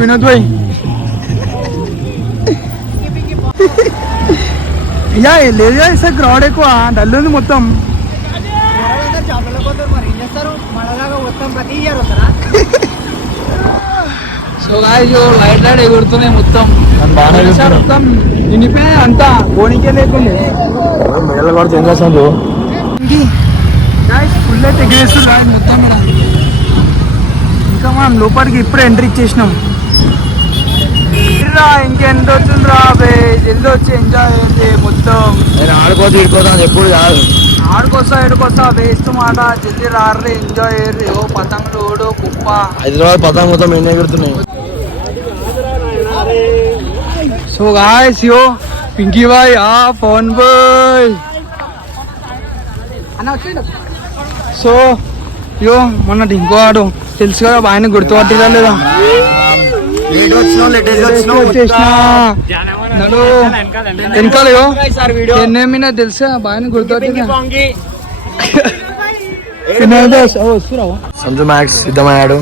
विनोद भाई या లేదా సార్ క్రౌడ్ ఎక్కువ డల్ ఉంది మొత్తం సో గాయ్స్ లైట్ ఎగురుతున్నాయి మొత్తం మొత్తం నిండిపోయి అంతా పోనీకే లేకుండా మెడలు కూడా చేంజ్ చేస్తాను ఫుల్ అయితే ఎగరేస్తున్నారు మొత్తం ఇంకా మనం లోపలికి ఇప్పుడే ఎంట్రీ ఇచ్చేసినాం ఇంకెంత వచ్చింది రా జల్దీ వచ్చి ఎంజాయ్ అయ్యింది మొత్తం ఆడుకోవచ్చు ఇడుకోదాం ఎప్పుడు కాదు ఆడుకొస్తా ఎడుకొస్తా వేస్ట్ మాట జల్దీ రారే ఎంజాయ్ అయ్యారు ఓ పతంగులు ఓడు కుప్ప హైదరాబాద్ పతంగ మొత్తం ఎన్ని ఎగురుతున్నాయి so guys yo Pinky boy Pawan boy so yo మొన్నటి ఇంకో ఆడు తెలుసు కదా ఆయన గుర్తుపట్టిరా లేదా వెనకాలయో ఎన్నేమినా తెలుసా బాగా గుర్తుపట్టిరా సంజు మ్యాక్స్ సిద్ధమయ్యాడు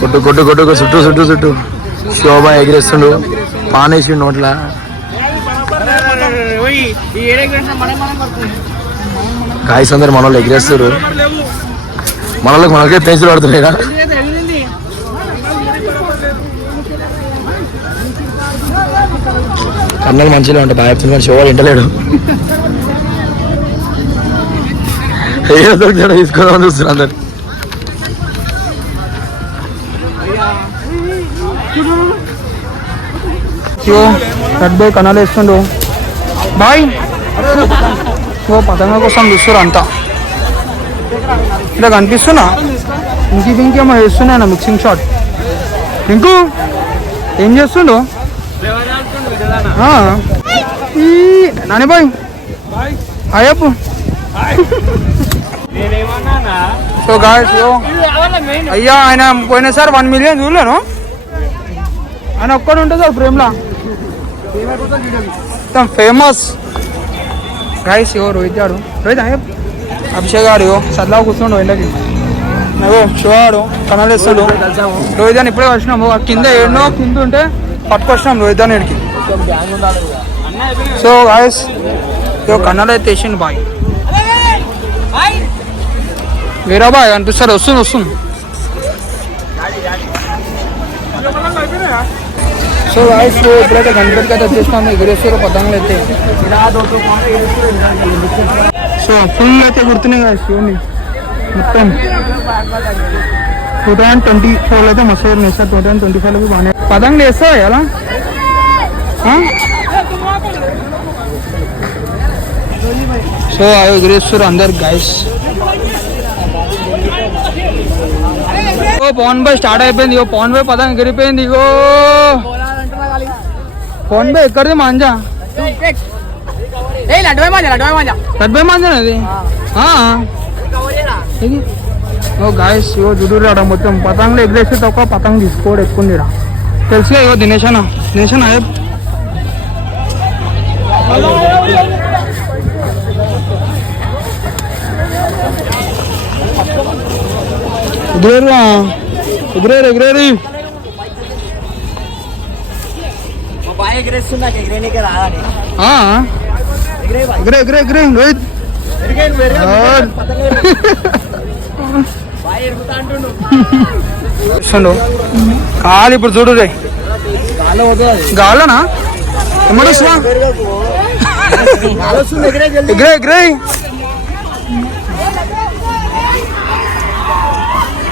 కొట్టు కొట్టు కొట్టు చుట్టూ చుట్టూ చుట్టూ శోభ ఎగిరేస్తుండు పానేసి నోట్ల గాయస్ అందరు మన వాళ్ళు ఎగిరేస్తారు మనకే పెన్సిల్ పడుతున్నాయి కదా కన్నాలు మంచిగా ఉంటాయి బాగా చెప్తుంది కానీ శివాడు ఇంటలేడు ఏదో దొరికితే తీసుకోదామని చూస్తున్నారు అందరు రెడ్ బాయ్ కన్నాలు వేస్తుండు బాయ్ ఓ పతంగ కోసం చూస్తారు అంతా ఇలా కనిపిస్తున్నా ఇంకేమో వేస్తున్నాయి మిక్సింగ్ షాట్ ఇంకూ ఏం చేస్తుండు నాని బాయ్ అయ్యప్పు సో గాయ్స్ అయ్యా ఆయన పోయినసారి 1 మిలియన్ చూడలేను ఆయన ఒక్కడు ఉంటుంది సార్ ప్రేమ్లా ఫేమస్ గాయ్స్ రోహిత్ గారు రోహిత్ అయ్యప్ప అభిషేక్ గారు సద్లా కూర్చుండు ఎండకి నువ్వు శివాడు కనాలు వేస్తాడు రోహిత్ అని ఇప్పుడే వచ్చినాము కింద ఎన్నో కింద ఉంటే పట్టుకొచ్చినాం రోహిత్ అని ఇక్కడికి సో గాయస్ కన్నాలు అయితే వేసిండు బాయ్ వేరే బాయ్ అనిపిస్తారు వస్తుంది సో గాయస్ ఇప్పుడైతే గణపతికి అయితే వచ్చేస్తాము ఎగురేస్తారు పతంగులు అయితే సో ఫుల్ అయితే గుర్తున్నాయి కదా షోని మొత్తం 2024 అయితే మస్తు వేస్తారు 2025 బాగానే పతంగులు వేస్తావా ఎలా సో అవి ఎగురేస్తారు అందరు గాయస్ ఓ పవన్ బాయ్ స్టార్ట్ అయిపోయింది ఇగో పవన్ బాయ్ పతంగ ఎగిరిపోయింది ఇగో పవన్ బాయ్ ఎక్కడిది మాంజా లడ్బాయ్ మాంజానది ఓ గాయస్ ఇగో జుడూరు రావడం మొత్తం పతంగులు ఎగిరేస్తే తక్కువ పతంగ తీసుకోవడం ఎక్కువ రా తెలుసుగా ఇగో దినేష్ అన్న ఎగిరేరు ఎగిరే రోహిత్ కాలు ఇప్పుడు చూడు రే గాలనా ఏమన్నా ఎగిరే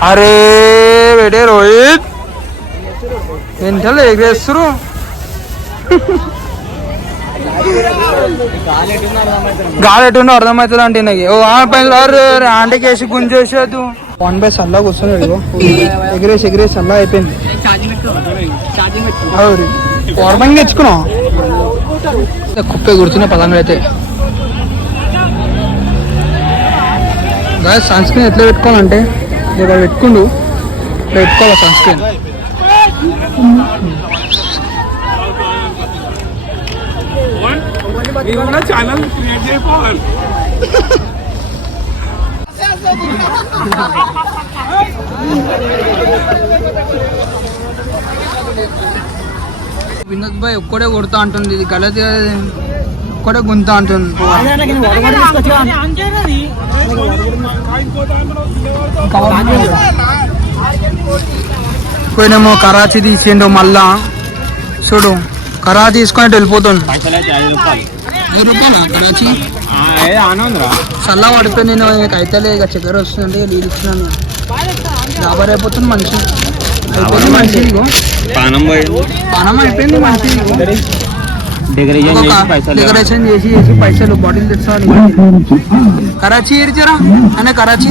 అరే వేడే రోహిత్ ఎంతలో ఎగిరేస్తారు గాలి ఎటుందో అర్థమవుతుంది అంటే నాకు ఆంటీకి వేసి గుంజేసేది 1 బై సల్లా కూర్చున్నాడు ఎగిరేసి సల్లా అయిపోయింది పవర్ బ్యాంక్ తెచ్చుకున్నాం కుప్పే గుర్తున్నాయి పతంగులు అయితే సన్ స్క్రీన్ ఎట్లా పెట్టుకోవాలంటే ఇక్కడ పెట్టుకుండు పెట్టుకోవాలి సన్ స్క్రీన్. ఛానల్ క్రియేట్ చేయకపోవాలి. వినోద్ భాయ్ ఒక్కడే కొడతా అంటుంది, ఇది గలతి ఒక్కడే గుంతా అంటుంది. పోయినేమో కరాచీ తీసిండు మళ్ళా చూడు, కరాచీ తీసుకొని వెళ్ళిపోతుంది. 5 రూపాయలా కరాచీ? చల్ల పడిపోయి నేను అయితే ఇక చక్కెర వస్తుందంటే నీళ్ళు ఇస్తున్నాను. డాబర్ అయిపోతుంది మనిషి, అయిపోయింది మనిషి. పానం అయిపోయింది మనిషి. డెకరేషన్ చేసి పైసలు బాటిల్ తెచ్చాలి. కరాచీ ఏరిచారా అనే కరాచీ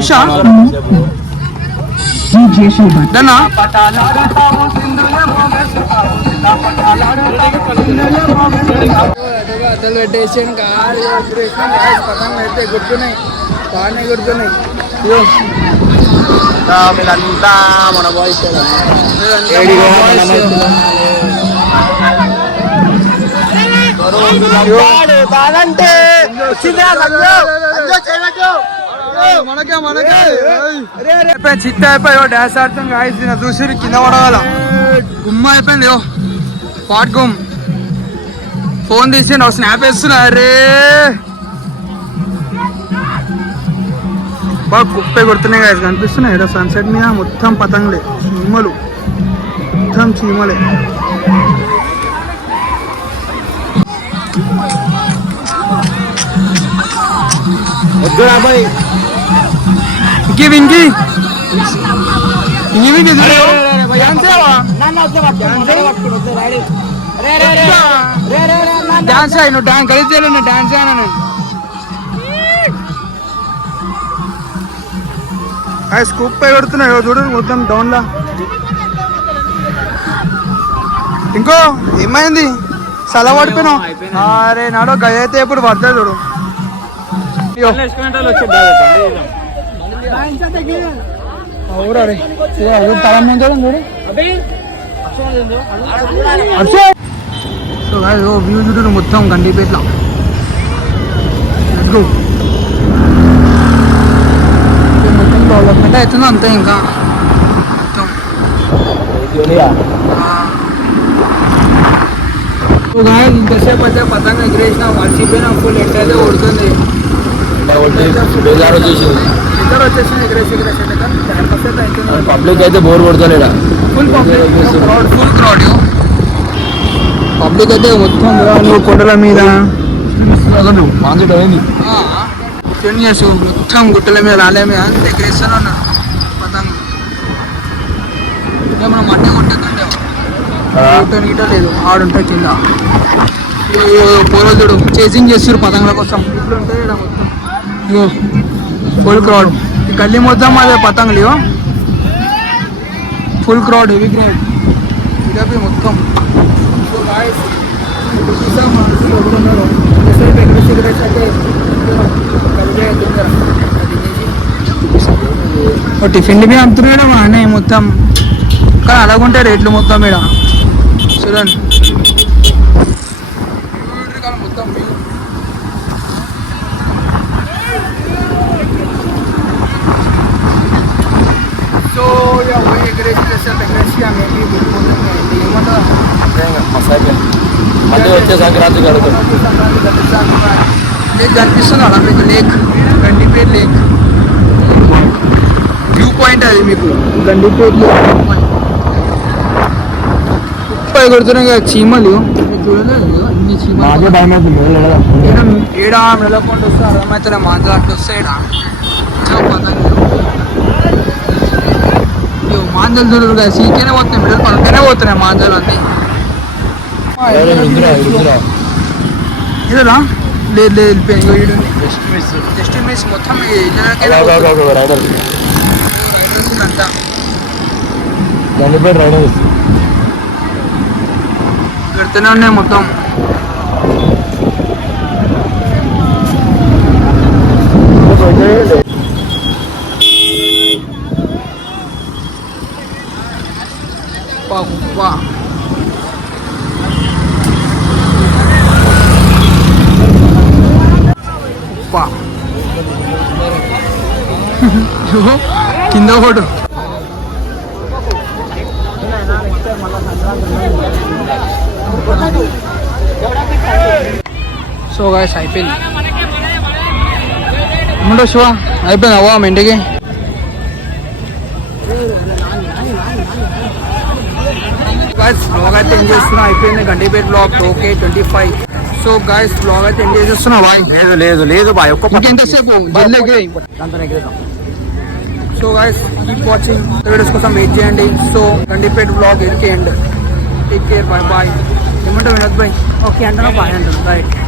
ఉషా డన్నా అతలు పెట్టేసాను. పతంగ అయితే గుర్తున్నాయి, బాగానే గుర్తున్నాయి. వీళ్ళంతా మన బాయ్స్ చిత్త అయిపోయి డాన్స్ ఆడుతాం. గాయస్ చూసి కింద పడగల గుమ్మ అయిపోయింది. పాట్ గుమ్ ఫోన్ తీసి స్నాప్ వేస్తున్నా. అరే బాగా కుప్పే కొడుతున్నాయి గాయస్, కనిపిస్తున్నాయి ఇక్కడ సన్సెట్ మీద మొత్తం పతంగులే, చీమలు మొత్తం చీమలే. ఇంకి డాన్స్ అయినా డాన్స్ కలిసి డాన్స్ అయినా నేను స్కూప్ పై కొడుతున్నాయి చూడు మొత్తం డౌన్లా. ఇంకో ఏమైంది సల పడిపోయినావు? అరే నాడు గయ అయితే ఇప్పుడు పడతాడు చూడు. సో వ్యూ చూడు మొత్తం గండిపేట్ల. మొత్తం డెవలప్మెంట్ అవుతుంది అంతే. ఇంకా ఇంతసేపు అయితే పతంగ ఎగిరేసిన మర్చిపోయిన ఫుల్ ఎట్లయితే కొడుతుంది. ఇద్దరు వచ్చేసి ఎగిరేసి పబ్లిక్ అయితే బోర్ కొడతలేడా? ఫుల్ క్రౌడ్ పబ్లిక్ అయితే మొత్తం కొండల మీద మొత్తం గుట్టల మీద రాలే మీద ఎగిరేస్తాను అన్నాడు పతంగ. ఏమన్నా మట్టి కొట్టేద్దంటే గిట్ట లేదు, ఆడుంటే కింద పోరోజుడు చేసింగ్ చేస్తారు పతంగుల కోసం. ఇట్లా ఉంటాయి ఇక్కడ మొత్తం. ఇగో ఫుల్ క్రౌడ్, ఈ గల్లీ మొత్తం అదే పతంగులు. ఇగో ఫుల్ క్రౌడ్, హెవీ క్రౌడ్ ఇక మొత్తం. టిఫిన్లు బి అమ్ముతున్నాడు మా అన్నయ్య మొత్తం. కానీ అలాగుంటాయి రేట్లు మొత్తం ఇక్కడ చూడండి. మొత్తం సో మళ్ళీ వచ్చే సంక్రాంతి కడుగుతాం. లేక్ కనిపిస్తుంది అలా మీకు, lake Gandipet lake view point. అది మీకు గండిపేట్ లేక్ వ్యూ పాయింట్. ముప్పై కొడుతున్నాయి కదా చీమలు, అన్ని చీమలు. ఏడా మెల్లకుండా వస్తే అర్థమవుతుంది మాంజలు అట్లా వస్తాయి. మాంజలు చూడు సీకేనే పోతున్నాయి, మిడల్ పక్కనే పోతున్నాయి మాంజలు అన్నీ. ఇదేనా లేదు లేదు వెళ్ళిపోయింది. జస్ట్ మిస్ మొత్తం అంతా పెడుతూనే ఉన్నాయి మొత్తం. కుప్ప కుప్ప కింద ఒకటి సో గాయస్ అయిపోయింది ఏమంటో శివ అయిపోయింది అవ్వ మా ఇంటికి గాయస్ బ్లాగ్ అయితే ఎంజాయ్ చేస్తున్నా అయిపోయింది Gandipet vlog okay 25 so guys vlog అయితే ఎంజాయ్ చేస్తున్నా బాయ్ లేదు లేదు లేదు బాయ్ ఒక్క ఇంకెంతసేపు జల్దీ so guys keep watching videos కోసం వెయిట్ చేయండి సో గండిపేట బ్లాగ్ ఎరికే end take care bye bye ఏమంటావు వినోద్ బాయ్ ఓకే అంటున్నా బాయ్ అంటున్నా రైట్